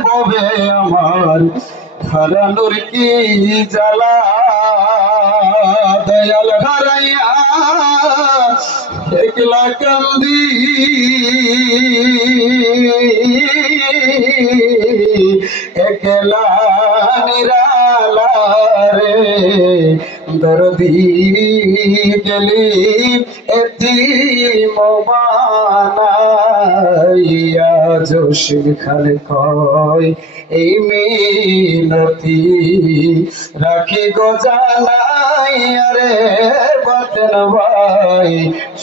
ববে আমার হারানোর কি জ্বালা দয়াল হারাইয়া একলা কান্দি একলা নিরালা রে দরদি গেলি এতিম বানাইয়া জসিম খান কয় এই মিনতি রাখি গো জানাই আরে বাতেন ভাই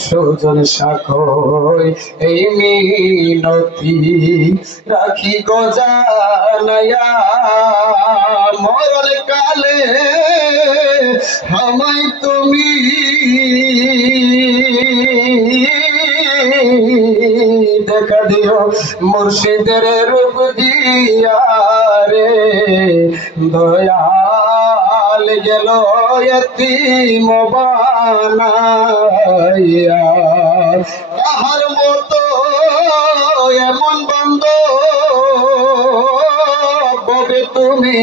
সুজন সাখয় এই মিনতি রাখি গো জানাইয়া মরণ কালে আমায় তুমি দেখা দিও মুর্শিদের রূপ দিয়া রে দয়াল গেল এতিম বানাইয়া তাহার মতো এমন বন্ধু ববে তুমি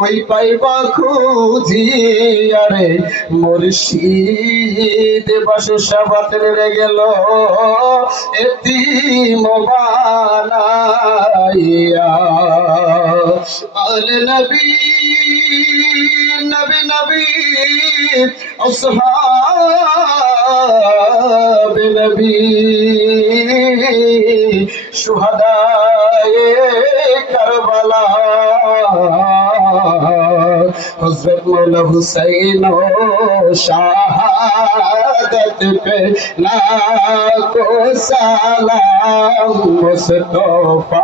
কই পাইবা খুঁজিয়া রে মুর্শিদ বাসুসাবাত রে গেল এতিম বানাইয়া আল নবী নবী নবী আসহাব নবী শুহাদায়ে কারবালা हज़रत मौला हुसैन शहादत पे लाखों सलाम मुस्तफा